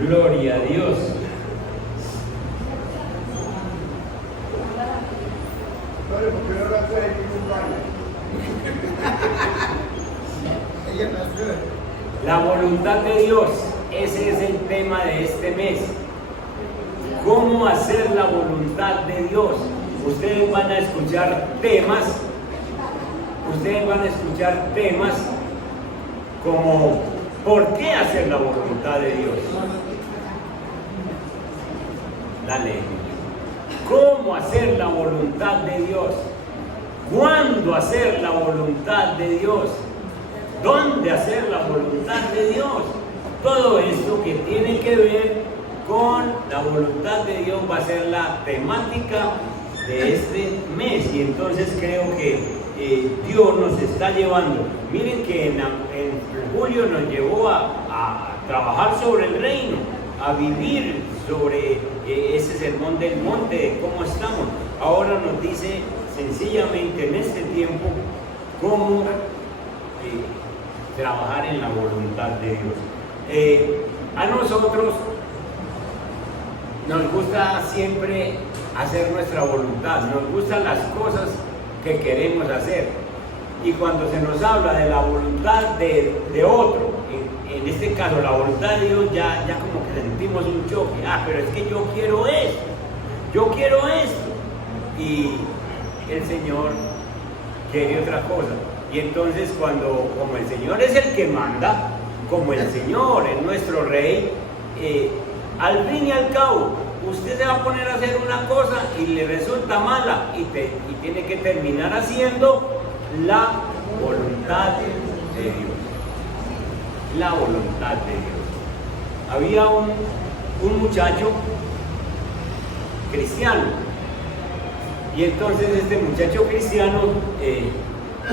Gloria a Dios. La voluntad de Dios, ese es el tema de este mes. ¿Cómo hacer la voluntad de Dios? Ustedes van a escuchar temas como ¿por qué hacer la voluntad de Dios? Dale. ¿Cómo hacer la voluntad de Dios? ¿Cuándo hacer la voluntad de Dios? ¿Dónde hacer la voluntad de Dios? Todo esto que tiene que ver con la voluntad de Dios va a ser la temática de este mes. Y entonces creo que Dios nos está llevando. Miren que en julio nos llevó a trabajar sobre el reino, a vivir sobre ese sermón del monte, de cómo estamos. Ahora nos dice sencillamente en este tiempo cómo trabajar en la voluntad de Dios. A nosotros nos gusta siempre hacer nuestra voluntad, nos gustan las cosas que queremos hacer. Y cuando se nos habla de la voluntad de otro, en este caso la voluntad de Dios, ya como que sentimos un choque. Pero es que yo quiero esto. Y el Señor quiere otra cosa. Y entonces como el Señor es el que manda, como el Señor es nuestro Rey, al fin y al cabo, usted se va a poner a hacer una cosa y le resulta mala y tiene que terminar haciendo la voluntad de Dios. La voluntad de Dios. Había un muchacho cristiano, y entonces este muchacho cristiano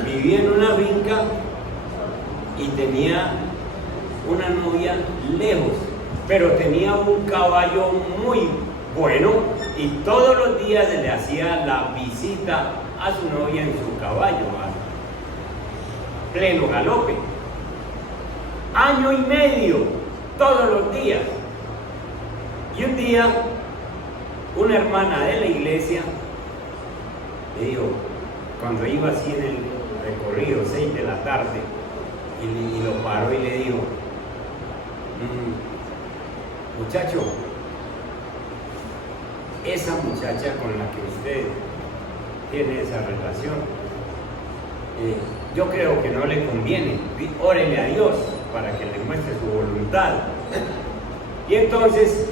vivía en una finca y tenía una novia lejos, pero tenía un caballo muy bueno y todos los días se le hacía la visita a su novia en su caballo, a pleno galope. Año y medio, todos los días. Y un día, una hermana de la iglesia le dijo, cuando iba así en el recorrido, 6 de la tarde, y lo paró y le dijo, muchacho, esa muchacha con la que usted tiene esa relación, yo creo que no le conviene, órele a Dios para que le muestre su voluntad. Y entonces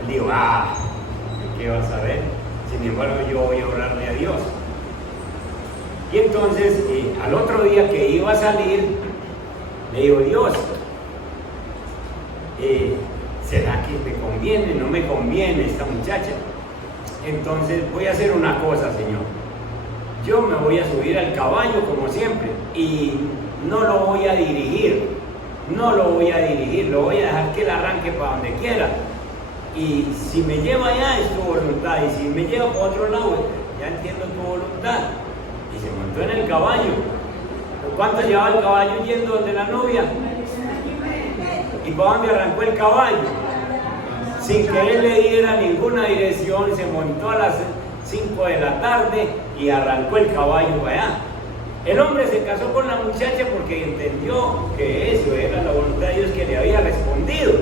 él dijo, ¿qué vas a ver? Sin embargo, yo voy a orarle a Dios. Y entonces al otro día que iba a salir, le digo, Dios, ¿será que me conviene? ¿No me conviene esta muchacha? Entonces voy a hacer una cosa, Señor. Yo me voy a subir al caballo como siempre y no lo voy a dirigir, lo voy a dejar que él arranque para donde quiera. Y si me lleva allá es tu voluntad, y si me lleva para otro lado, ya entiendo tu voluntad. Y se montó en el caballo. ¿Cuánto llevaba el caballo yendo donde la novia? ¿Y para dónde arrancó el caballo? Sin que él le diera ninguna dirección, se montó a las 5 de la tarde y arrancó el caballo para allá. El hombre se casó con la muchacha porque entendió que eso era la voluntad de Dios que le había respondido.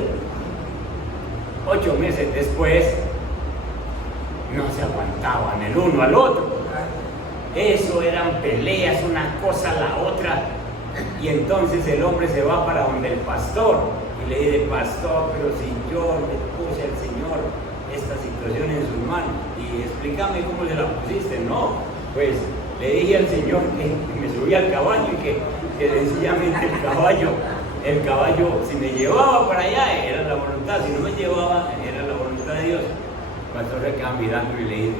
8 meses después, no se aguantaban el uno al otro. Eso eran peleas, una cosa a la otra. Y entonces el hombre se va para donde el pastor y le dice, pastor, pero si yo le puse al Señor esta situación en sus manos, y explícame cómo se la pusiste. No, pues le dije al Señor que me subí al caballo y que sencillamente el caballo, si me llevaba para allá era la voluntad, si no me llevaba era la voluntad de Dios. El pastor se queda mirando y le dice,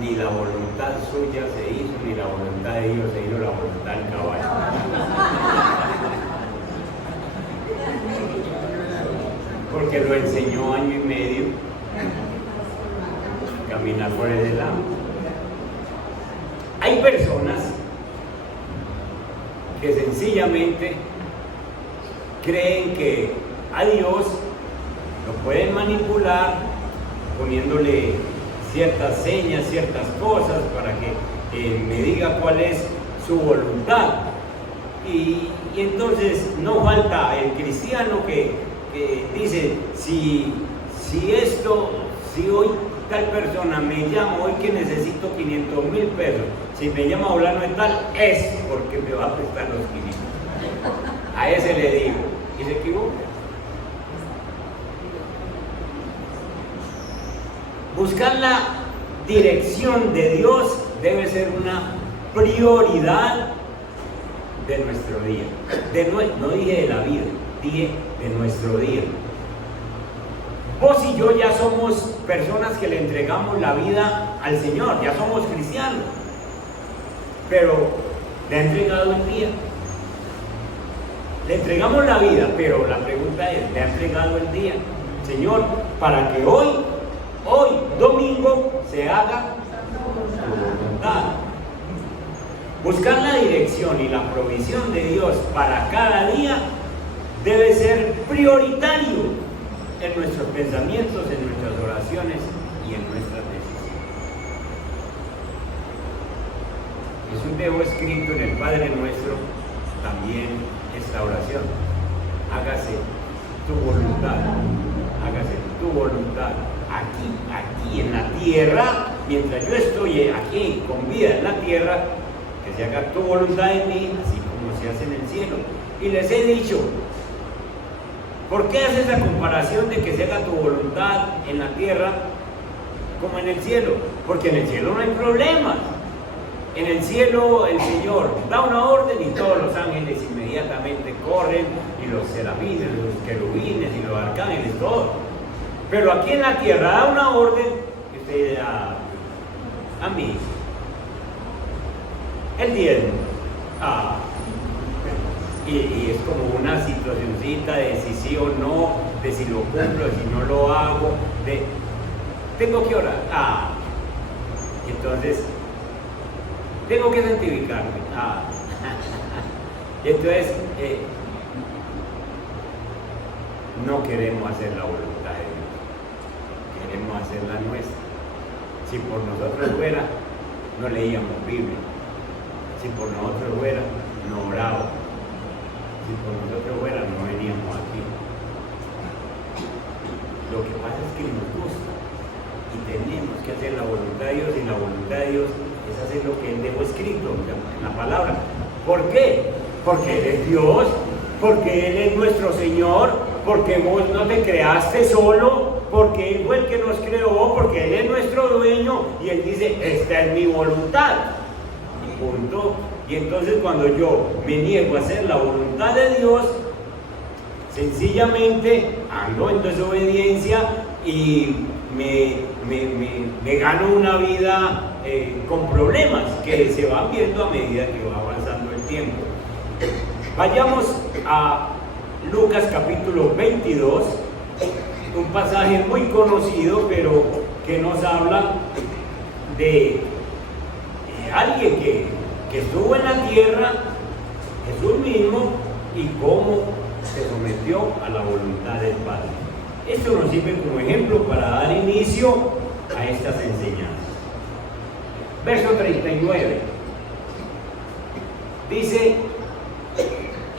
ni la voluntad suya se hizo, ni la voluntad de Dios se hizo, la voluntad del caballo. Porque lo enseñó año y medio a caminar por ese lado. Hay personas que sencillamente creen que a Dios, lo pueden manipular poniéndole ciertas señas, ciertas cosas para que me diga cuál es su voluntad. Y entonces no falta el cristiano que dice, si hoy tal persona me llama, hoy que necesito 500,000 pesos, si me llama fulano de tal, es porque me va a prestar los 500. A ese le digo, y se equivoca. Buscar la dirección de Dios debe ser una prioridad de nuestro día. No dije de la vida, dije de nuestro día. Vos y yo ya somos personas que le entregamos la vida al Señor, ya somos cristianos, pero ¿le ha entregado el día? Le entregamos la vida, pero la pregunta es, ¿le ha entregado el día? Señor, para que hoy, domingo, se haga tu voluntad. Buscar la dirección y la provisión de Dios para cada día debe ser prioritario en nuestros pensamientos, en nuestras oraciones y en nuestras decisiones. Jesús dejó escrito en el Padre Nuestro también esta oración: hágase tu voluntad, hágase tu voluntad aquí en la tierra, mientras yo estoy aquí con vida en la tierra, que se haga tu voluntad en mí, así como se hace en el cielo. Y les he dicho, ¿por qué hace esa comparación de que se haga tu voluntad en la tierra como en el cielo? Porque en el cielo no hay problemas. En el cielo el Señor da una orden y todos los ángeles inmediatamente corren, y los serafines, los querubines y los arcángeles, todo. Pero aquí en la tierra da una orden que usted da a mí. El diezmo. Y es como una situacioncita de si sí o no, de si lo cumplo, de si no lo hago, de tengo que orar. Entonces tengo que santificarme. Entonces no queremos hacer la voluntad de Dios, queremos hacer la nuestra. Si por nosotros fuera, no leíamos Biblia. Si por nosotros fuera, no orábamos. Si por nosotros fuera, no veníamos aquí. Lo que pasa es que nos gusta y tenemos que hacer la voluntad de Dios, y la voluntad de Dios es hacer lo que Él dejó escrito en la palabra. ¿Por qué? Porque Él es Dios, porque Él es nuestro Señor, porque vos no te creaste solo, porque Él fue el que nos creó, porque Él es nuestro dueño, y Él dice, esta es mi voluntad. Y punto. Y entonces cuando yo me niego a hacer la voluntad de Dios, sencillamente ando en desobediencia y me gano una vida con problemas que se van viendo a medida que va avanzando el tiempo. Vayamos a Lucas capítulo 22, un pasaje muy conocido, pero que nos habla de alguien que estuvo en la tierra, Jesús mismo, y cómo se sometió a la voluntad del Padre. Esto nos sirve como ejemplo para dar inicio a estas enseñanzas. Verso 39 dice: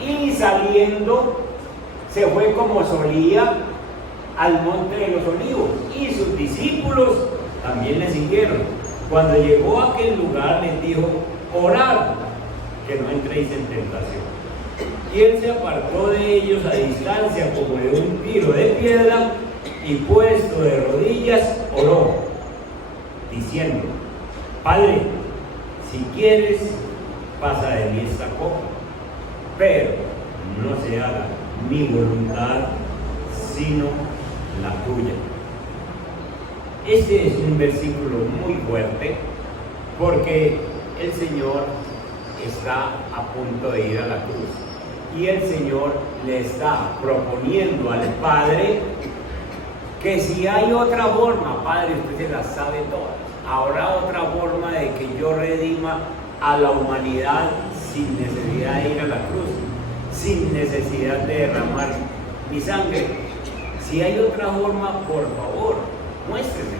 y saliendo se fue como solía al monte de los olivos, y sus discípulos también le siguieron. Cuando llegó a aquel lugar les dijo: orad, que no entréis en tentación. Y él se apartó de ellos a distancia como de un tiro de piedra, y puesto de rodillas oró, diciendo: Padre, si quieres, pasa de mí esta copa, pero no se haga mi voluntad sino la tuya. Este es un versículo muy fuerte, porque el Señor está a punto de ir a la cruz, y el Señor le está proponiendo al Padre que si hay otra forma, Padre, usted se la sabe todas, habrá otra forma de que yo redima a la humanidad sin necesidad de ir a la cruz, sin necesidad de derramar mi sangre. Si hay otra forma, por favor, muéstreme.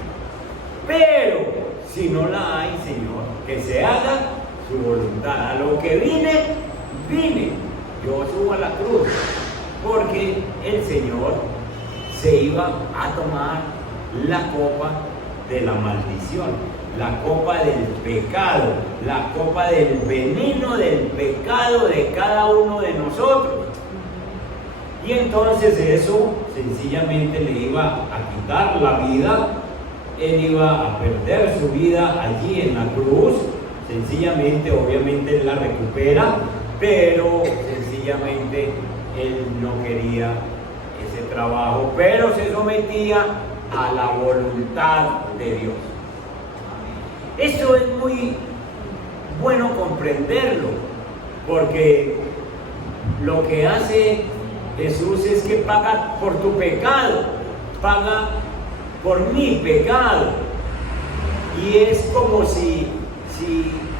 Pero si no la hay, Señor, que se haga su voluntad. A lo que vine. Yo subo a la cruz, porque el Señor se iba a tomar la copa de la maldición, la copa del pecado, la copa del veneno del pecado de cada uno de nosotros. Y entonces eso sencillamente le iba a quitar la vida, él iba a perder su vida allí en la cruz, sencillamente, obviamente él la recupera, pero sencillamente él no quería ese trabajo, pero se sometía a la voluntad de Dios. Esto es muy bueno comprenderlo, porque lo que hace Jesús es que paga por tu pecado, paga por mi pecado, y es como si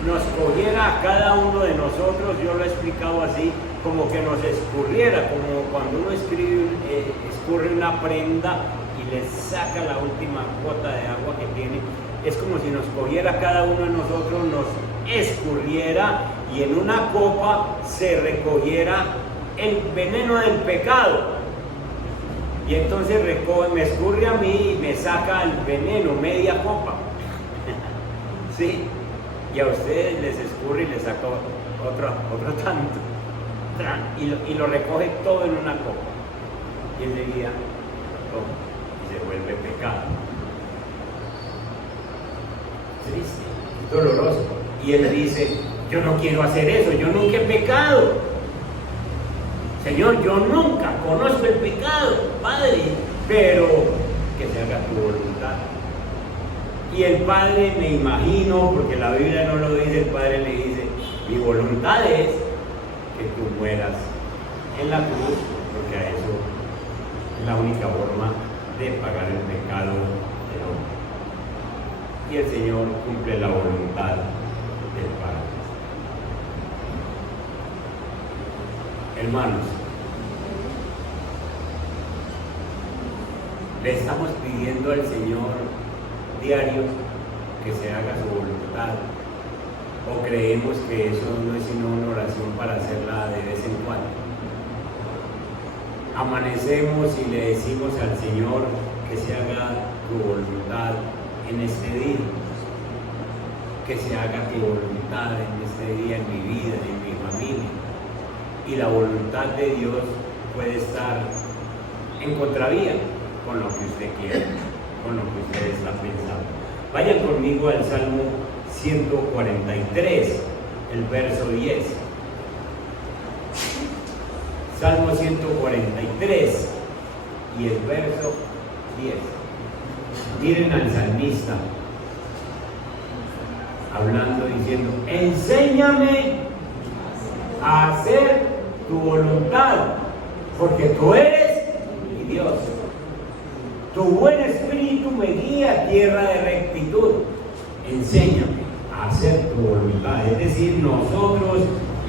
nos cogiera a cada uno de nosotros, yo lo he explicado así, como que nos escurriera, como cuando uno escurre una prenda y le saca la última gota de agua que tiene. Es como si nos cogiera cada uno de nosotros, nos escurriera y en una copa se recogiera el veneno del pecado. Y entonces me escurre a mí y me saca el veneno, media copa. ¿Sí? Y a ustedes les escurre y les saca otro tanto. Y lo recoge todo en una copa. Y enseguida toma y se vuelve pecado. Triste, doloroso. Y él dice, yo no quiero hacer eso, yo nunca he pecado. Señor, yo nunca conozco el pecado, Padre, pero que se haga tu voluntad. Y el Padre, me imagino, porque la Biblia no lo dice, el Padre le dice, mi voluntad es que tú mueras en la cruz, porque a eso es la única forma de pagar el pecado del hombre. Y el Señor cumple la voluntad del Padre. Hermanos, le estamos pidiendo al Señor diario que se haga su voluntad, o creemos que eso no es sino una oración para hacerla de vez en cuando. Amanecemos y le decimos al Señor que se haga tu voluntad en este día, que se haga tu voluntad en este día, en mi vida, en mi familia. Y la voluntad de Dios puede estar en contravía con lo que usted quiere, con lo que usted está pensando. Vayan conmigo al Salmo 143, el verso 10. Salmo 143 y el verso 10. Miren al salmista hablando, diciendo, enséñame a hacer tu voluntad, porque tú eres mi Dios. Tu buen espíritu me guía a tierra de rectitud. Enséñame a hacer tu voluntad. Es decir, nosotros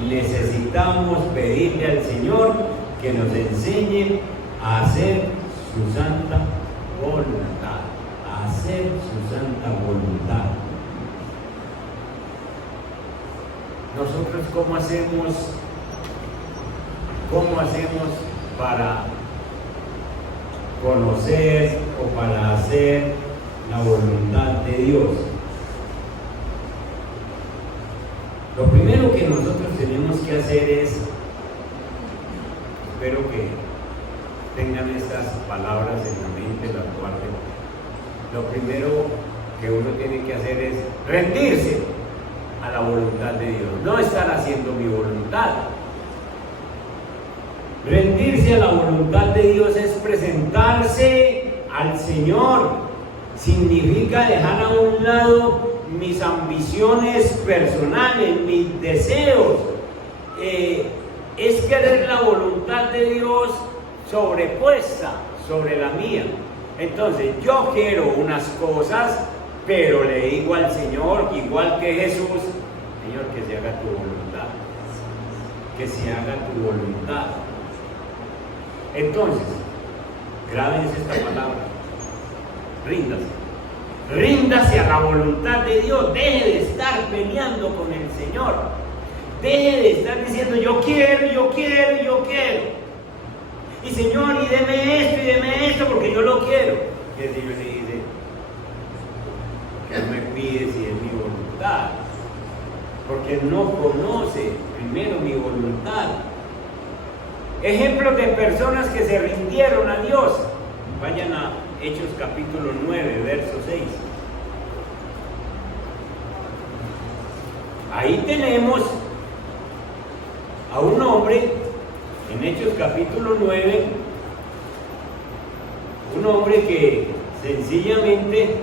necesitamos pedirle al Señor que nos enseñe a hacer su santa voluntad. A hacer su santa voluntad. Nosotros, ¿cómo hacemos para conocer o para hacer la voluntad de Dios? Lo primero que nosotros tenemos que hacer es, espero que tengan estas palabras en la mente, las guarden. Lo primero que uno tiene que hacer es rendirse a la voluntad de Dios, no estar haciendo mi voluntad. Rendirse a la voluntad de Dios es presentarse al Señor. Significa dejar a un lado mis ambiciones personales, mis deseos. Es querer la voluntad de Dios sobrepuesta sobre la mía. Entonces yo quiero unas cosas, pero le digo al Señor, igual que Jesús, Señor, que se haga tu voluntad. Que se haga tu voluntad. Entonces, grábense esta palabra, ríndase. Ríndase a la voluntad de Dios. Deje de estar peleando con el Señor. Deje de estar diciendo yo quiero. Y Señor, y deme esto porque yo lo quiero. Y el Señor le dice, ¿qué me pides si es mi voluntad? Porque no conoce primero mi voluntad. Ejemplos de personas que se rindieron a Dios. Vayan a Hechos capítulo 9, verso 6. Ahí tenemos a un hombre, en Hechos capítulo 9, un hombre que sencillamente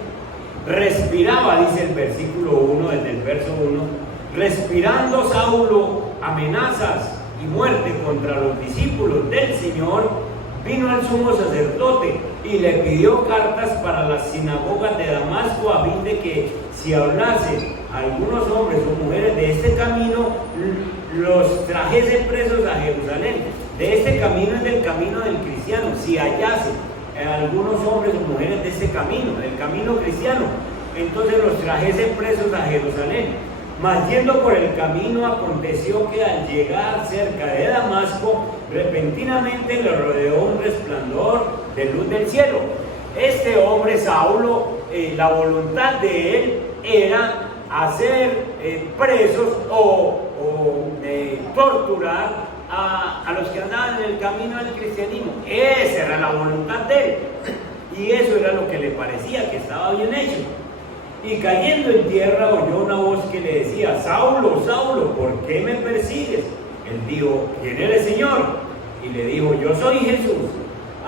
respiraba, dice el versículo 1, desde el verso 1, respirando Saulo amenazas y muerte contra los discípulos del Señor, vino al sumo sacerdote y le pidió cartas para las sinagogas de Damasco a fin de que si hablase a algunos hombres o mujeres de este camino, los trajese presos a Jerusalén. De este camino es del camino del cristiano. Si hallase a algunos hombres o mujeres de este camino, del camino cristiano, entonces los trajese presos a Jerusalén. Mas yendo por el camino, aconteció que al llegar cerca de Damasco, repentinamente le rodeó un resplandor de luz del cielo. Este hombre, Saulo, la voluntad de él era hacer presos o torturar a los que andaban en el camino del cristianismo. Esa era la voluntad de él. Y eso era lo que le parecía que estaba bien hecho. Y cayendo en tierra oyó una voz que le decía, Saulo, Saulo, ¿por qué me persigues? Él dijo, ¿quién eres, Señor? Y le dijo, yo soy Jesús,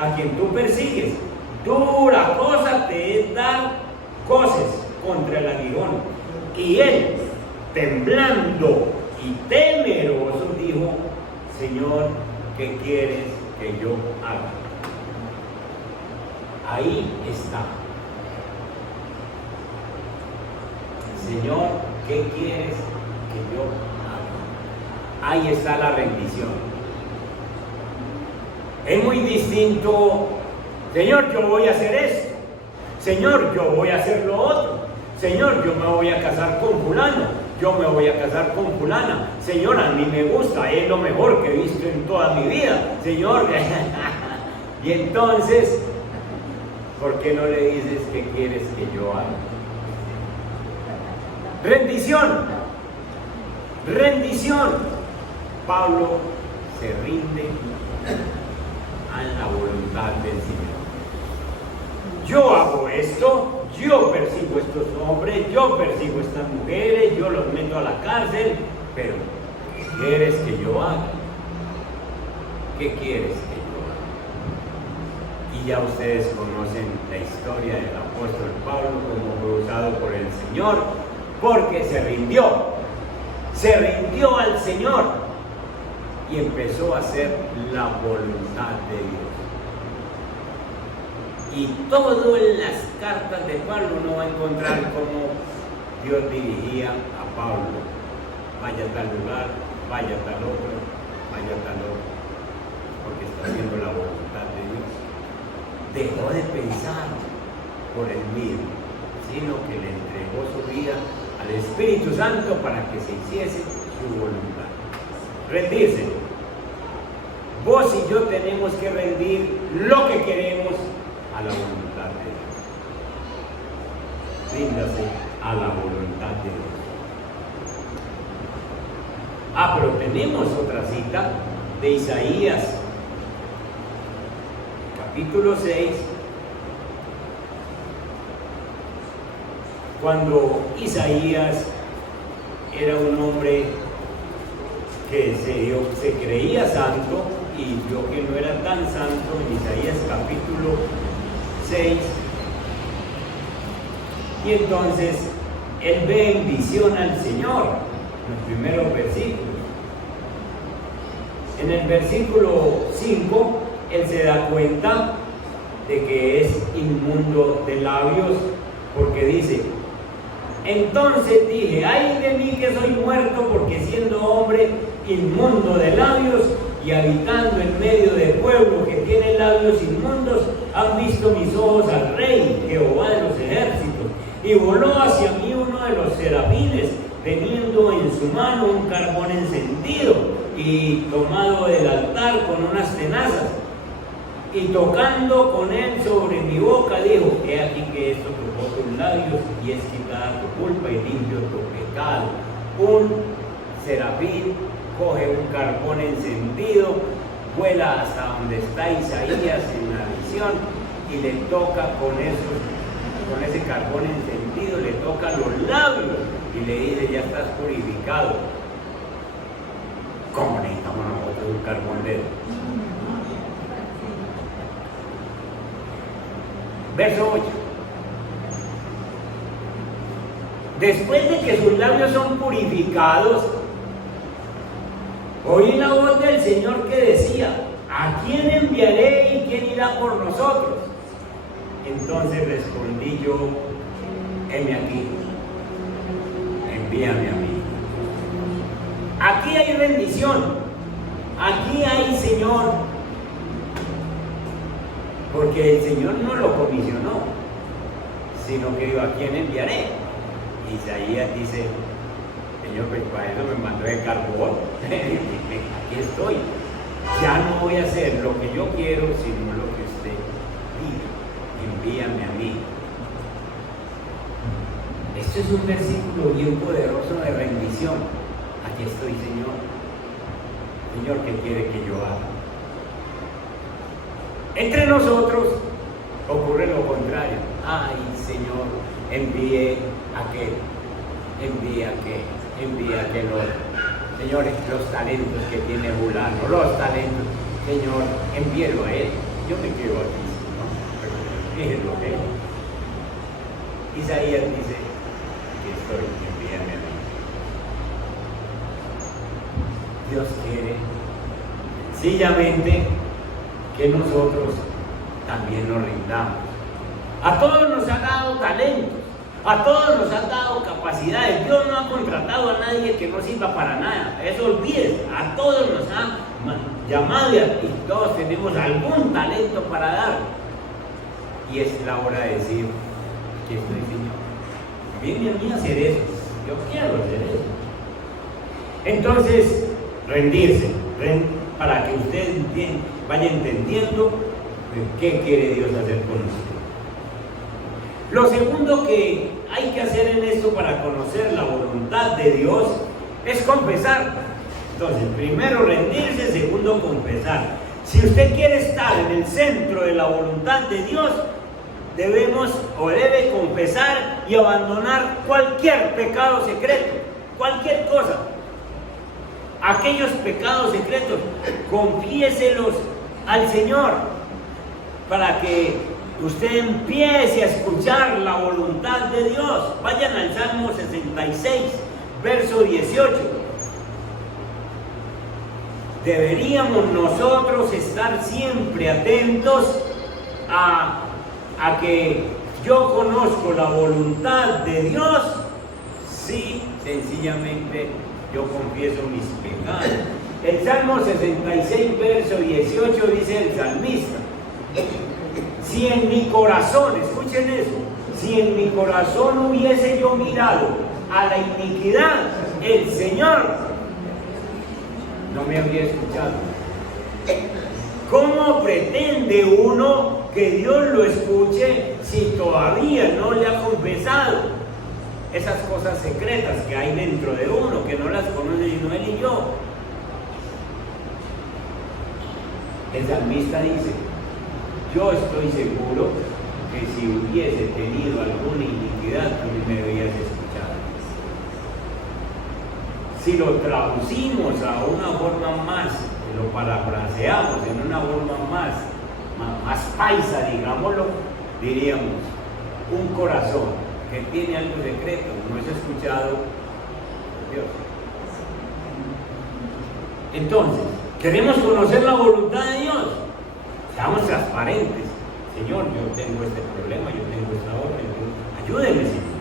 a quien tú persigues. Dura cosa te es dar coces contra el aguijón. Y él, temblando y temeroso, dijo, Señor, ¿qué quieres que yo haga? Ahí está. Señor, ¿qué quieres que yo haga? Ahí está la rendición. Es muy distinto, Señor, yo voy a hacer esto. Señor, yo voy a hacer lo otro. Señor, yo me voy a casar con fulano. Yo me voy a casar con fulana. Señor, a mí me gusta, es lo mejor que he visto en toda mi vida. Señor, y entonces, ¿por qué no le dices qué quieres que yo haga? Rendición, rendición. Pablo se rinde a la voluntad del Señor. Yo hago esto, yo persigo a estos hombres, yo persigo a estas mujeres, yo los meto a la cárcel, pero ¿qué quieres que yo haga? ¿Qué quieres que yo haga? Y ya ustedes conocen la historia del apóstol Pablo, como fue usado por el Señor, porque se rindió al Señor y empezó a hacer la voluntad de Dios. Y todo en las cartas de Pablo uno va a encontrar cómo Dios dirigía a Pablo. Vaya a tal lugar, vaya a tal otro, vaya a tal otro, porque está haciendo la voluntad de Dios. Dejó de pensar por él mismo, sino que le entregó su vida al Espíritu Santo para que se hiciese su voluntad. Rendirse. Vos y yo tenemos que rendir lo que queremos a la voluntad de Dios. Ríndase a la voluntad de Dios. Pero tenemos otra cita de Isaías, capítulo 6, cuando Isaías era un hombre que se creía santo y vio que no era tan santo. En Isaías capítulo 6, y entonces él ve en visión al Señor en los primeros versículos. En el versículo 5 él se da cuenta de que es inmundo de labios, porque dice: entonces dije, ay de mí que soy muerto, porque siendo hombre inmundo de labios y habitando en medio de pueblo que tiene labios inmundos, han visto mis ojos al Rey, Jehová de los ejércitos. Y voló hacia mí uno de los serafines, teniendo en su mano un carbón encendido y tomado del altar con unas tenazas. Y tocando con él sobre mi boca, dijo: he aquí que esto tocó tus labios y es quitada tu culpa y limpio tu pecado. Un serafín coge un carbón encendido, vuela hasta donde está Isaías en la visión y le toca con ese carbón encendido, le toca los labios y le dice: ya estás purificado. ¿Cómo necesitamos nosotros un carbón de eso? Verso 8. Después de que sus labios son purificados, oí la voz del Señor que decía: ¿a quién enviaré y quién irá por nosotros? Entonces respondí yo: heme aquí, envíame a mí. Aquí hay bendición, aquí hay Señor, porque el Señor no lo comisionó, sino que dijo: ¿a quién enviaré? Isaías dice: Señor, pues para eso me mandó el carbón, aquí estoy, ya no voy a hacer lo que yo quiero, sino lo que usted diga, envíame a mí. Esto es un versículo bien poderoso de rendición. Aquí estoy, Señor. Señor, ¿qué quiere que yo haga? Entre nosotros ocurre lo contrario. Ay, Señor, envíe aquel, envíe otro. Señores, los talentos que tiene fulano, los talentos, Señor, envíelo a él. Yo me quiero aquí, ¿no? Pero déjenlo a él. Isaías dice: aquí estoy, envíame a mí. Dios quiere sencillamente que nosotros también nos rindamos. A todos nos ha dado talentos, a todos nos ha dado capacidades. Dios no ha contratado a nadie que no sirva para nada. Eso olvídese. A todos nos ha llamado y todos tenemos algún talento para dar. Y es la hora de decir: aquí estoy, Señor. Viene a mí a hacer eso. Yo quiero hacer eso. Entonces, rendirse, para que usted vaya entendiendo qué quiere Dios hacer con usted. Lo segundo que hay que hacer en esto para conocer la voluntad de Dios es confesar. Entonces, primero rendirse, segundo confesar. Si usted quiere estar en el centro de la voluntad de Dios, debemos o debe confesar y abandonar cualquier pecado secreto, cualquier cosa. Aquellos pecados secretos, confiéselos al Señor para que usted empiece a escuchar la voluntad de Dios. Vayan al Salmo 66, verso 18. Deberíamos nosotros estar siempre atentos a que yo conozco la voluntad de Dios si sencillamente yo confieso mis pecados. El Salmo 66, verso 18 dice el salmista: si en mi corazón, escuchen eso, si en mi corazón hubiese yo mirado a la iniquidad, el Señor no me habría escuchado. ¿Cómo pretende uno que Dios lo escuche si todavía no le ha confesado esas cosas secretas que hay dentro de uno, que no las conoce sino él y yo? El salmista dice: yo estoy seguro que si hubiese tenido alguna iniquidad, tú me habrías escuchado. Si lo traducimos a una forma más, lo parafraseamos en una forma más paisa, digámoslo, diríamos: un corazón que tiene algo secreto no es escuchado por Dios. Entonces, ¿queremos conocer la voluntad de Dios? Seamos transparentes. Señor, yo tengo este problema, yo tengo esta orden, ayúdeme, Señor.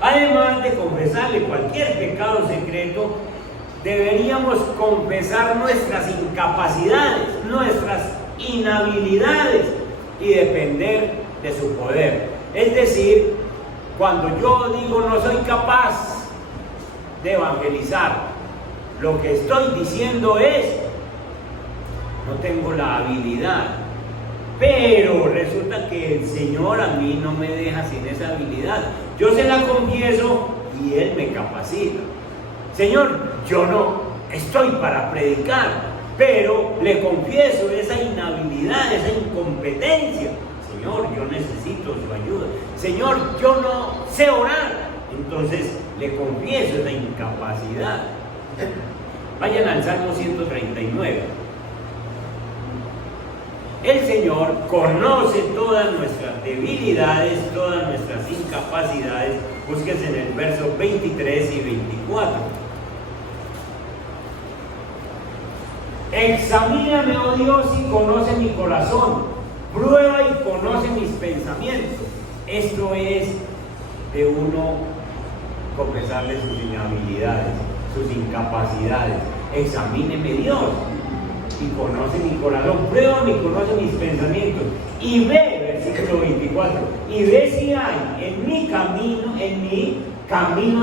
Además de confesarle cualquier pecado secreto, deberíamos confesar nuestras incapacidades, nuestras inhabilidades y depender de su poder. Es decir, cuando yo digo no soy capaz de evangelizar, lo que estoy diciendo es no tengo la habilidad, pero resulta que el Señor a mí no me deja sin esa habilidad. Yo se la confieso y Él me capacita. Señor, yo no estoy para predicar, pero le confieso esa inhabilidad, esa incompetencia. Señor, yo necesito su ayuda. Señor, yo no sé orar. Entonces le confieso esa incapacidad. Vayan al Salmo 139. El Señor conoce todas nuestras debilidades, todas nuestras incapacidades. Búsquense en el verso 23 y 24. Examíname, oh Dios, y conoce mi corazón. Prueba y conoce mis pensamientos. Esto es de uno confesarle sus inhabilidades, sus incapacidades. Examíneme, Dios, y conoce mi corazón. Prueba y conoce mis pensamientos. Y ve, versículo 24, y ve si hay en mi camino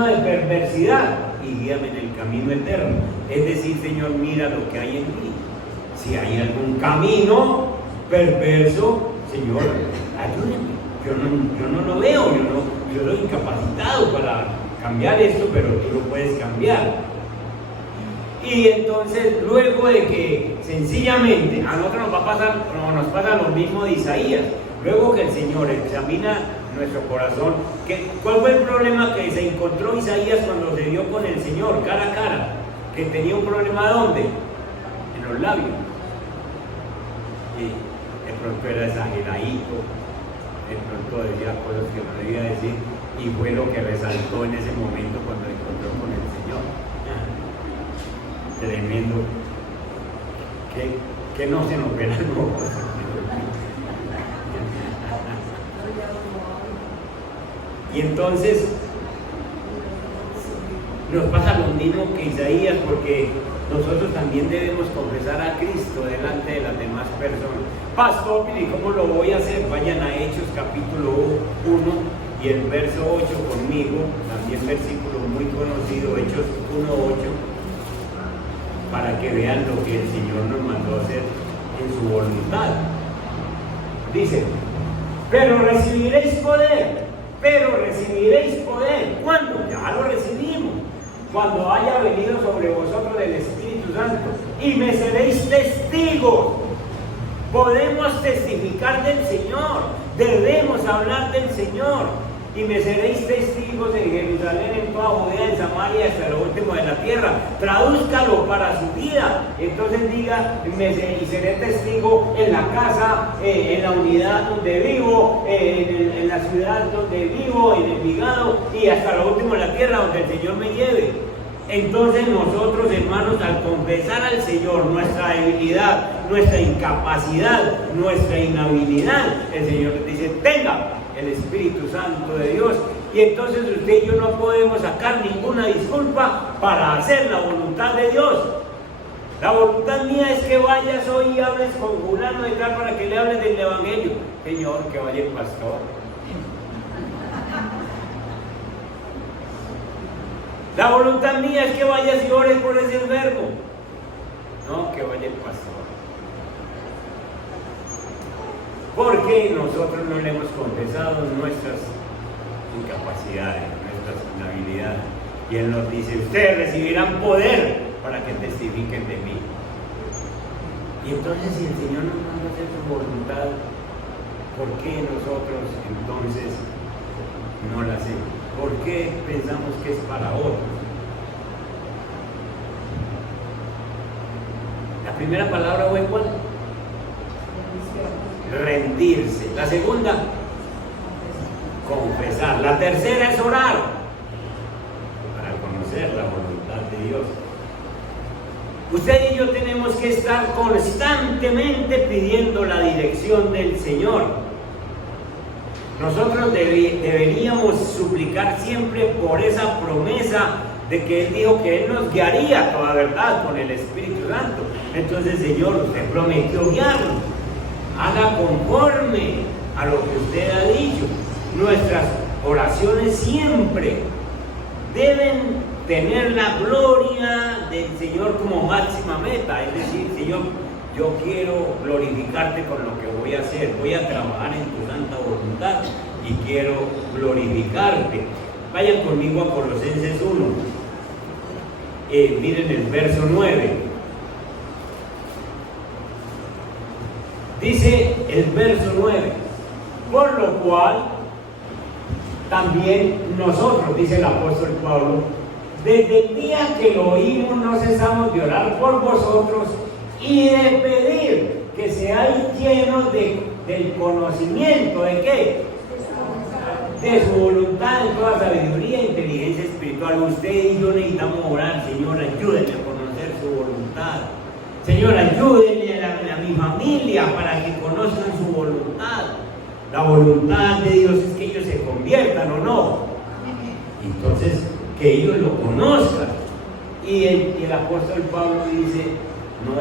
de perversidad, y guíame en el camino eterno. Es decir, Señor, mira lo que hay en mí. Si hay algún camino perverso, Señor, ayúdame. Yo no lo veo, yo soy incapacitado para cambiar esto, pero tú lo puedes cambiar. Y entonces, luego de que sencillamente a nosotros nos pasa lo mismo de Isaías, luego que el Señor examina nuestro corazón, ¿cuál fue el problema que se encontró Isaías cuando se dio con el Señor cara a cara? Que tenía un problema, ¿dónde? En los labios. Y de pronto era exageradito, de pronto decía cosas que no debía decir, y fue lo que resaltó en ese momento cuando se encontró con el Señor. Tremendo, que no se nos verán ojos. Y entonces nos pasa lo mismo que Isaías, porque nosotros también debemos confesar a Cristo delante de las demás personas. Pastor, ¿y cómo lo voy a hacer? Vayan a Hechos capítulo 1 y el verso 8 conmigo, también versículo muy conocido, Hechos 1:8, para que vean lo que el Señor nos mandó a hacer en su voluntad. Dice, pero recibiréis poder. ¿Cuándo? Ya lo recibimos. Cuando haya venido sobre vosotros el Espíritu Santo, y me seréis testigos. Podemos testificar del Señor, debemos hablar del Señor. Y me seréis testigos en Jerusalén, en toda Judea, en Samaria, hasta lo último de la tierra. Tradúzcalo para su vida. Entonces diga, y seré testigo en la casa, en la unidad donde vivo, en la ciudad donde vivo, en el Vigado, y hasta lo último de la tierra, donde el Señor me lleve. Entonces nosotros, hermanos, al confesar al Señor nuestra debilidad, nuestra incapacidad, nuestra inhabilidad, el Señor nos dice, tenga el Espíritu Santo de Dios. Y entonces usted y yo no podemos sacar ninguna disculpa para hacer la voluntad de Dios. La voluntad mía es que vayas hoy y hables con fulano de tal para que le hables del Evangelio. Señor, que vaya el pastor. La voluntad mía es que vayas y ores por ese enfermo. No, que vaya el pastor. Porque nosotros no le hemos confesado nuestras incapacidades, nuestras inhabilidades. Y Él nos dice, ustedes recibirán poder para que testifiquen de mí. Y entonces, si el Señor nos manda a hacer su voluntad, ¿por qué nosotros entonces no la hacemos? ¿Por qué pensamos que es para otros? La primera palabra fue ¿cuál? Rendirse. La segunda, confesar. La tercera es orar, para conocer la voluntad de Dios. Usted y yo tenemos que estar constantemente pidiendo la dirección del Señor. Nosotros deberíamos suplicar siempre por esa promesa de que Él dijo que Él nos guiaría a toda verdad con el Espíritu Santo. Entonces, Señor, usted prometió guiarnos. Haga conforme a lo que usted ha dicho. Nuestras oraciones siempre deben tener la gloria del Señor como máxima meta. Es decir, Señor, yo quiero glorificarte con lo que voy a hacer. Voy a trabajar en tu santa voluntad y quiero glorificarte. Vayan conmigo a Colosenses 1. Miren el verso 9. Dice el verso 9: por lo cual también nosotros, dice el apóstol Pablo, desde el día que lo oímos no cesamos de orar por vosotros y de pedir que seáis llenos del conocimiento ¿de qué? De su voluntad en toda sabiduría e inteligencia espiritual. Usted y yo necesitamos orar. Señor, ayúdenme a conocer su voluntad. Señor, ayúdenme a mi familia para que conozcan su voluntad. La voluntad de Dios es que ellos se conviertan o no. Entonces, que ellos lo conozcan. Y el apóstol Pablo dice: no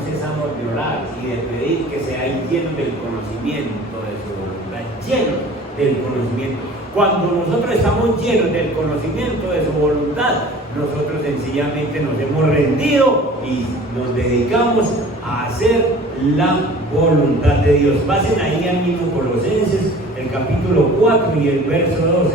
cesamos de orar y de pedir que seáis llenos del conocimiento de su voluntad, llenos del conocimiento. Cuando nosotros estamos llenos del conocimiento de su voluntad, nosotros sencillamente nos hemos rendido y nos dedicamos a hacer la voluntad de Dios. Pasen ahí al mismo Colosenses, el capítulo 4 y el verso 12.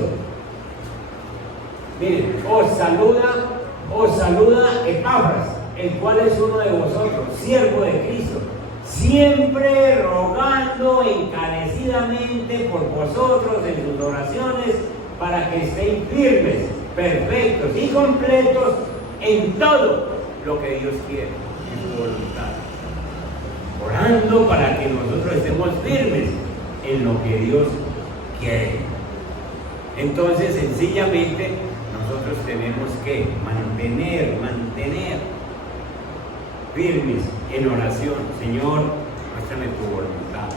Miren, os saluda Epafras, el cual es uno de vosotros, siervo de Cristo, siempre rogando encarecidamente por vosotros en sus oraciones, para que estéis firmes, perfectos y completos en todo lo que Dios quiere, en su voluntad. Orando para que nosotros estemos firmes en lo que Dios quiere. Entonces, sencillamente, nosotros tenemos que mantener firmes en oración. Señor, muéstrame tu voluntad.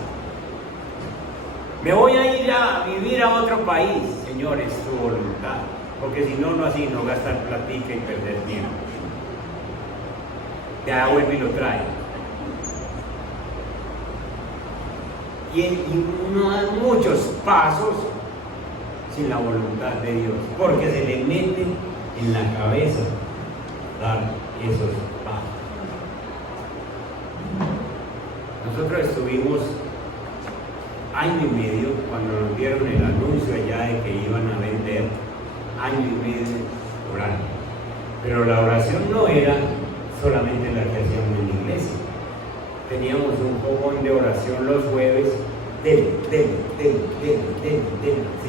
Me voy a ir a vivir a otro país. Señor, es tu voluntad. Porque si no, así, no gastar platica y perder tiempo. Ya vuelve y lo trae. Y uno da muchos pasos sin la voluntad de Dios, porque se le mete en la cabeza dar esos pasos. Nosotros estuvimos año y medio, cuando nos dieron el anuncio allá de que iban a vender, año y medio orando. Pero la oración no era solamente la que hacíamos en la iglesia. Teníamos un fogón de oración los jueves,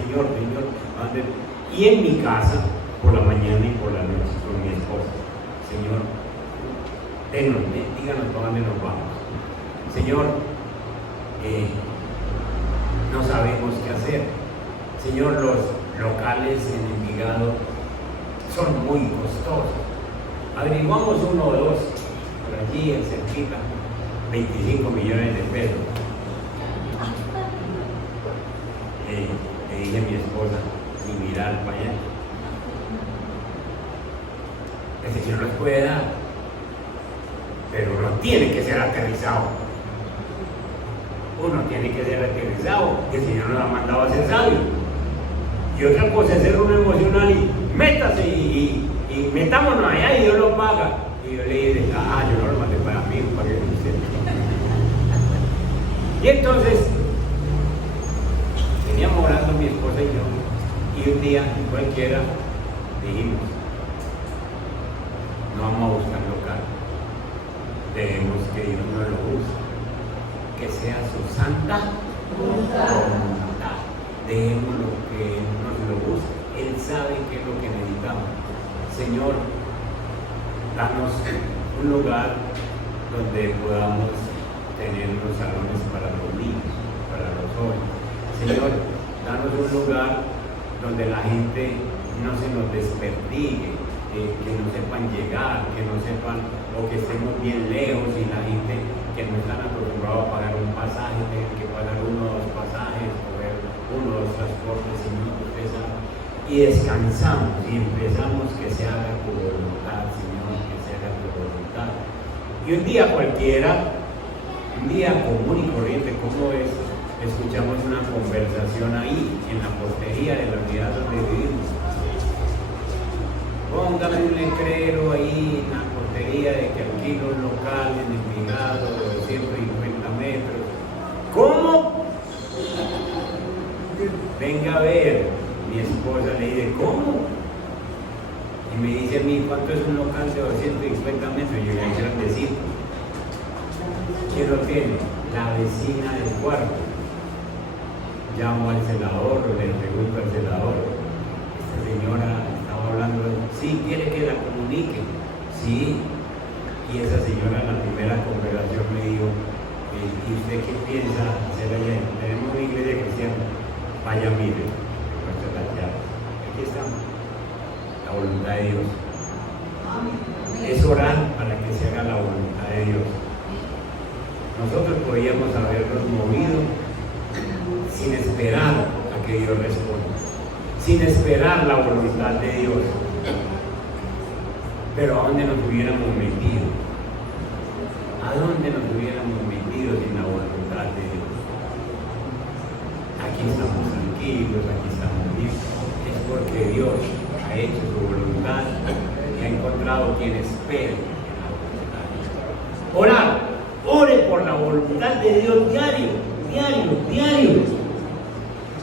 Señor. Y en mi casa, por la mañana y por la noche, con mi esposa. Señor, díganos para dónde nos vamos. Señor, no sabemos qué hacer. Señor, los locales en Envigado son muy costosos. Averiguamos uno o dos por allí en cerquita, 25 millones de pesos. Le dije a mi esposa, sin mirar para allá, el Señor nos puede dar, pero no tiene que ser aterrizado. Uno tiene que ser aterrizado, que el Señor nos ha mandado a ser sabio. Y otra cosa es ser uno emocional y métase y metámonos allá y Dios lo paga. Y yo le dije, yo no lo mandé para mí, para que usted. Y entonces, veníamos orando mi esposa y yo, y un día cualquiera dijimos: no vamos a buscar local, debemos que Dios nos lo use, que sea su santa voluntad. Dejémoslo que nos lo use. Él sabe qué es lo que necesitamos. Señor, danos un lugar donde podamos tener unos salones para los niños, para los jóvenes. Señor, danos un lugar donde la gente no se nos desperdigue, que no sepan llegar, que no sepan, o que estemos bien lejos y la gente que no están acostumbrados a pagar un pasaje, tengan que pagar uno o dos pasajes, coger uno o dos transportes, Señor, usted sabe. Y y descansamos y empezamos que se haga tu voluntad, Señor, que se haga tu voluntad. Y un día cualquiera, un día común y corriente como es, escuchamos una conversación ahí, en la portería de la unidad donde vivimos. Póngame un letrero ahí en la portería de que alquilo un local en Envigado de 150 metros. ¿Cómo? Venga a ver. Mi esposa le dice, ¿cómo? Y me dice a mí, ¿cuánto es un local de 250 metros? Y yo le dije, grandecito. ¿Quién lo tiene? La vecina del cuarto. Llamo al celador, o le pregunto al celador. Esta señora estaba hablando, sí, quiere que la comunique. Sí. Y esa señora en la primera conversación me dijo, ¿y usted qué piensa hacer allá? Tenemos una iglesia cristiana. Vaya, mire. Aquí estamos, la voluntad de Dios. Es orar para que se haga la voluntad de Dios. Nosotros podíamos habernos movido sin esperar a que Dios responda, sin esperar la voluntad de Dios. Pero ¿a dónde nos hubiéramos metido? ¿A dónde nos hubiéramos metido sin la voluntad de Dios? Aquí estamos tranquilos, aquí estamos bien. Es porque Dios ha hecho su voluntad y ha encontrado quien espere en la voluntad de Dios. Orar, ore por la voluntad de Dios diario.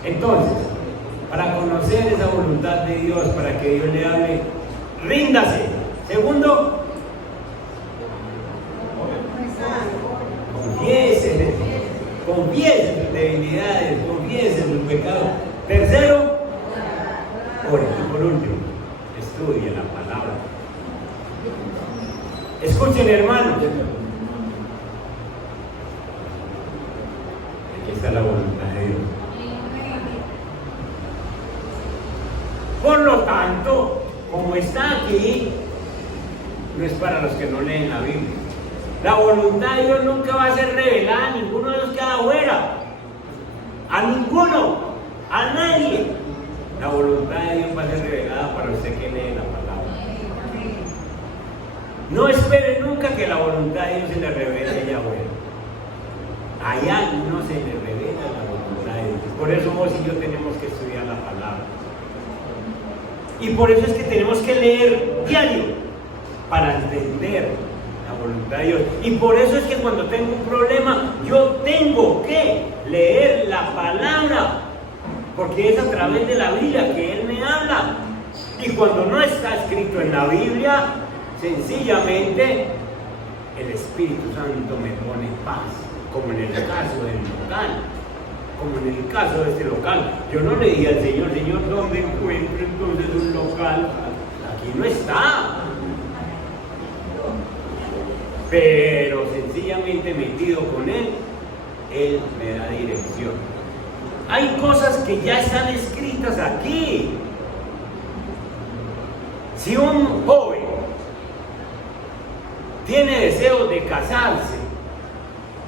Entonces, para conocer esa voluntad de Dios, para que Dios le hable, ríndase. Segundo, confiese sus debilidades, confiese sus pecados. Tercero, ore. Y por último, estudie la palabra. Escuchen, hermanos. Aquí está la voluntad de Dios. Por lo tanto, como está aquí, no es para los que no leen la Biblia. La voluntad de Dios nunca va a ser revelada a ninguno de los que afuera. A ninguno, a nadie. La voluntad de Dios va a ser revelada para usted que lee la palabra. No espere nunca que la voluntad de Dios se le revele allá afuera. Allá no se le revela la voluntad de Dios. Por eso vos y yo tenemos que estudiar la palabra. Y por eso es que tenemos que leer diario para entender la voluntad de Dios. Y por eso es que cuando tengo un problema, yo tengo que leer la palabra, porque es a través de la Biblia que Él me habla. Y cuando no está escrito en la Biblia, sencillamente el Espíritu Santo me pone paz, como en el caso del local. Como en el caso de este local, yo no le dije al Señor, Señor, ¿dónde encuentro entonces un local? Aquí no está. Pero sencillamente metido con Él, Él me da dirección. Hay cosas que ya están escritas aquí. Si un joven tiene deseo de casarse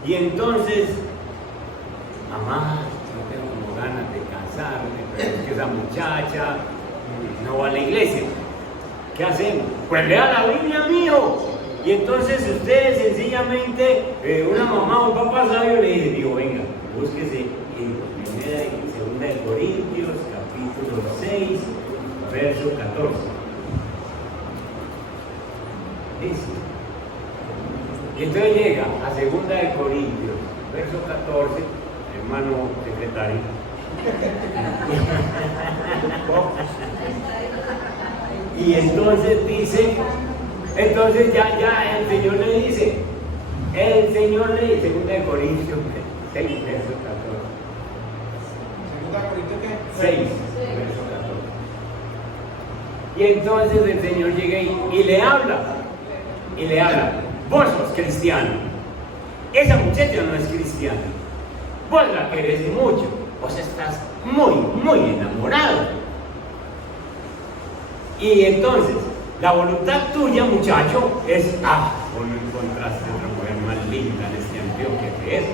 y entonces, mamá, yo tengo como ganas de casarme, pero es que esa muchacha no va a la iglesia. ¿Qué hacemos? Pues lea la Biblia, mijo. Y entonces ustedes sencillamente, una mamá o un papá sabio le dice, digo, venga, búsquese en 1 y 2 de Corintios, capítulo 6, verso 14. Dice. Y entonces llega a 2 de Corintios, verso 14, hermano secretario. Y entonces dice, entonces ya el Señor le dice, 2 de Corintios 6, verso 14. ¿2 Corintios qué? 6, verso 14. Y entonces el Señor llega y le habla, vos sos cristiano, esa muchacha no es cristiana, vos la querés mucho, vos estás muy enamorado. Y entonces, la voluntad tuya, muchacho, es, vos no encontraste otra mujer más linda en este Antioquia que es.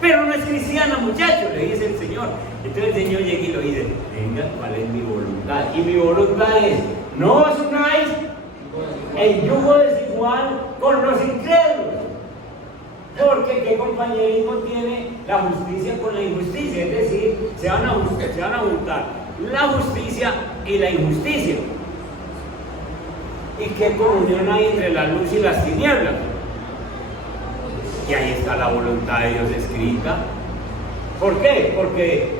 Pero no es cristiana, muchacho, le dice el Señor. Entonces el Señor llega y lo dice, venga, ¿cuál es mi voluntad? Y mi voluntad es, no os unáis en yugo desigual con los incrédulos. Porque ¿qué compañerismo tiene la justicia con la injusticia? Es decir, se van a juntar la justicia y la injusticia. ¿Y qué comunión hay entre la luz y las tinieblas? Y ahí está la voluntad de Dios escrita. ¿Por qué? Porque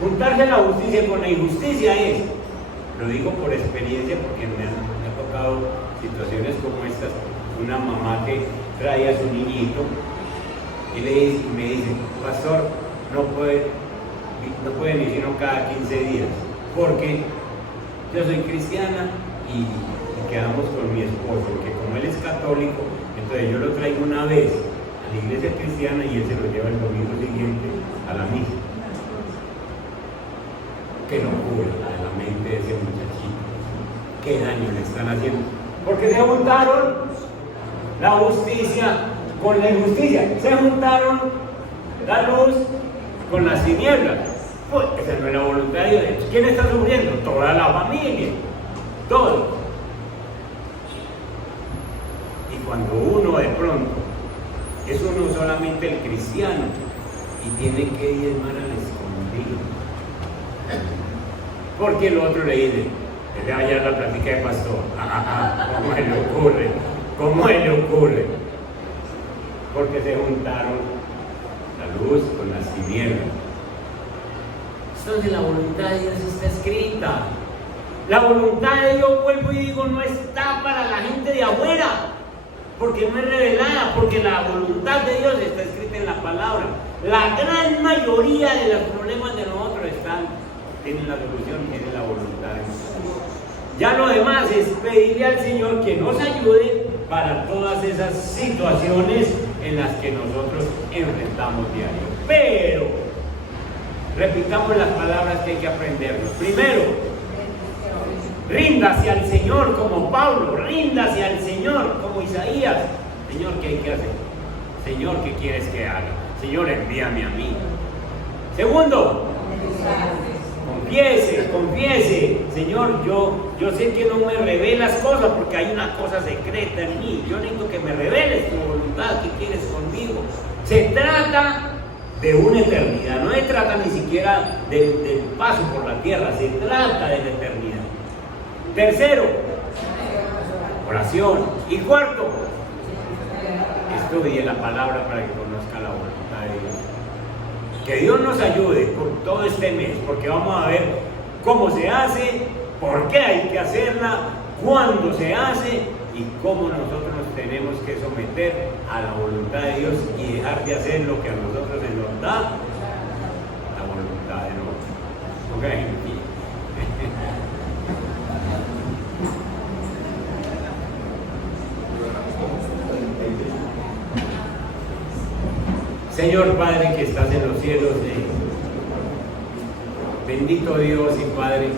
juntarse la justicia con la injusticia es, lo digo por experiencia porque me ha tocado situaciones como estas, una mamá que trae a su niñito y me dice, pastor, no puede ni sino cada 15 días, porque yo soy cristiana y quedamos con mi esposo, que como él es católico, entonces yo lo traigo una vez a la iglesia cristiana y él se lo lleva el domingo siguiente a la misa. Qué locura de la mente de ese muchachito, qué daño le están haciendo, porque se juntaron la justicia con la injusticia, se juntaron la luz con las tinieblas. Pues esa no es la voluntad de Dios. ¿Quién está sufriendo? Toda la familia, todos. Y cuando uno de pronto es uno solamente el cristiano y tiene que diezmar al escondido, porque el otro le dice, le vaya a la plática de pastor, ¿cómo se le ocurre? ¿Cómo se le ocurre? Porque se juntaron la luz con las tinieblas. Entonces la voluntad de Dios está escrita. La voluntad de Dios, vuelvo y digo, no está para la gente de afuera, porque no es revelada, porque la voluntad de Dios está escrita en la palabra. La gran mayoría de los problemas de nosotros tienen la solución, que es la voluntad de Dios. Ya lo demás es pedirle al Señor que nos ayude para todas esas situaciones en las que nosotros enfrentamos diario. Pero, repitamos las palabras que hay que aprendernos. Primero, ríndase al Señor como Pablo, ríndase al Señor como Isaías. Señor, ¿qué hay que hacer? Señor, ¿qué quieres que haga? Señor, envíame a mí. Segundo, confiese, Señor, yo sé que no me revelas cosas porque hay una cosa secreta en mí. Yo necesito que me reveles tu voluntad, ¿qué quieres conmigo? Se trata de una eternidad, no se trata ni siquiera del paso por la tierra, se trata de la eternidad. Tercero, oración. Y cuarto, estudie la palabra para que conozca la voluntad de Dios. Que Dios nos ayude por todo este mes, porque vamos a ver cómo se hace, por qué hay que hacerla, cuándo se hace y cómo nosotros nos tenemos que someter a la voluntad de Dios y dejar de hacer lo que a nosotros se nos da la voluntad de Dios. ¿Ok? Señor Padre que estás en los cielos, bendito Dios y Padre,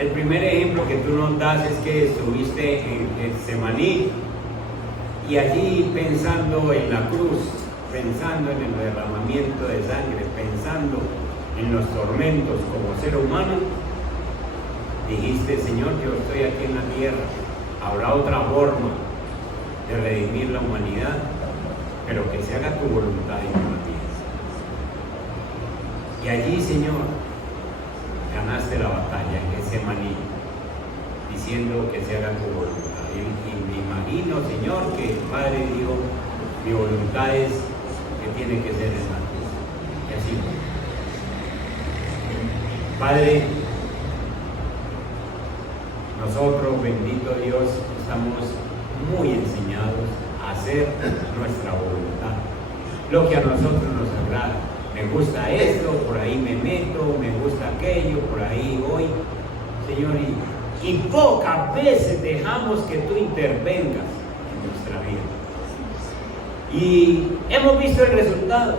el primer ejemplo que tú nos das es que estuviste en Getsemaní y allí pensando en la cruz, pensando en el derramamiento de sangre, pensando en los tormentos como ser humano, dijiste, Señor, yo estoy aquí en la tierra, habrá otra forma de redimir la humanidad, pero que se haga tu voluntad y no la mía. Y allí, Señor, ganaste la batalla en Getsemaní, diciendo que se haga tu voluntad. Y me imagino, Señor, que el Padre dijo, mi voluntad es que tiene que ser en la cruz. Y así fue. Padre, nosotros, bendito Dios, estamos muy enseñados a hacer nuestra voluntad, lo que a nosotros nos agrada. Me gusta esto, por ahí me meto, me gusta aquello, por ahí voy, Señor, y pocas veces dejamos que tú intervengas en nuestra vida. Y hemos visto el resultado: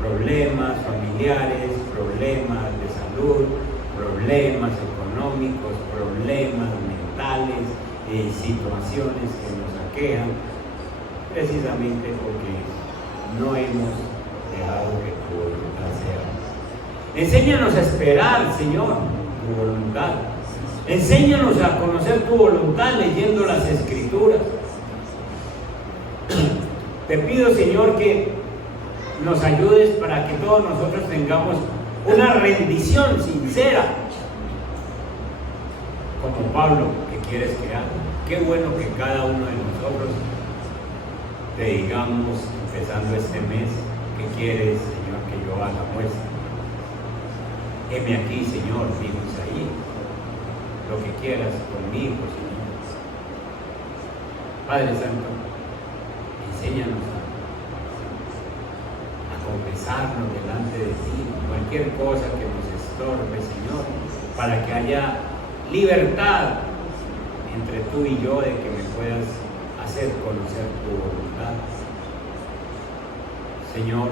problemas familiares, problemas de salud, problemas económicos, problemas mentales, situaciones que nos aquejan, precisamente porque no hemos dejado que tu voluntad sea. Enséñanos a esperar, Señor, tu voluntad. Enséñanos a conocer tu voluntad leyendo las Escrituras. Te pido, Señor, que nos ayudes para que todos nosotros tengamos una rendición sincera, como Pablo, que quieres que haga. Qué bueno que cada uno de nosotros te digamos, empezando este mes, ¿qué quieres, Señor, que yo haga? Pues, heme aquí, Señor, dijo Isaías, lo que quieras conmigo, Señor. Padre Santo, enséñanos a confesarnos delante de ti, cualquier cosa que nos estorbe, Señor, para que haya libertad entre tú y yo de que me puedas hacer conocer tu voluntad. Señor,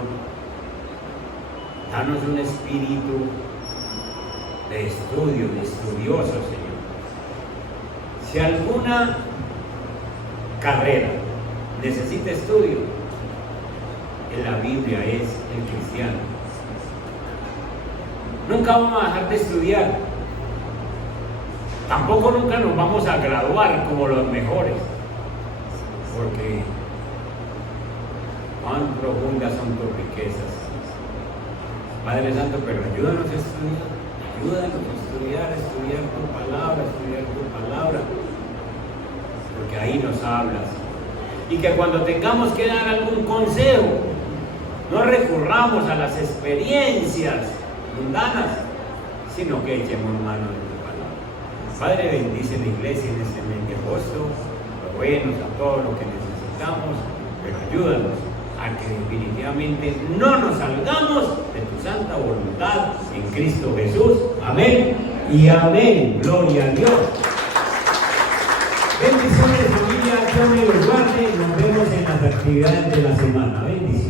danos un espíritu de estudio, de estudioso, Señor. Si alguna carrera necesita estudio, en la Biblia es el cristiano. Nunca vamos a dejar de estudiar. Tampoco nunca nos vamos a graduar como los mejores, porque cuán profundas son tus riquezas, Padre Santo. Pero ayúdanos a estudiar tu palabra, porque ahí nos hablas. Y que cuando tengamos que dar algún consejo, no recurramos a las experiencias mundanas, sino que echemos mano de tu palabra. Padre, bendice la iglesia en este mes de agosto, proveenos a todo lo que necesitamos, pero ayúdanos a que definitivamente no nos salgamos de tu santa voluntad en Cristo Jesús. Amén y amén. Gloria a Dios. Bendiciones, familia. Dios me los guarde. Nos vemos en las actividades de la semana. Bendiciones.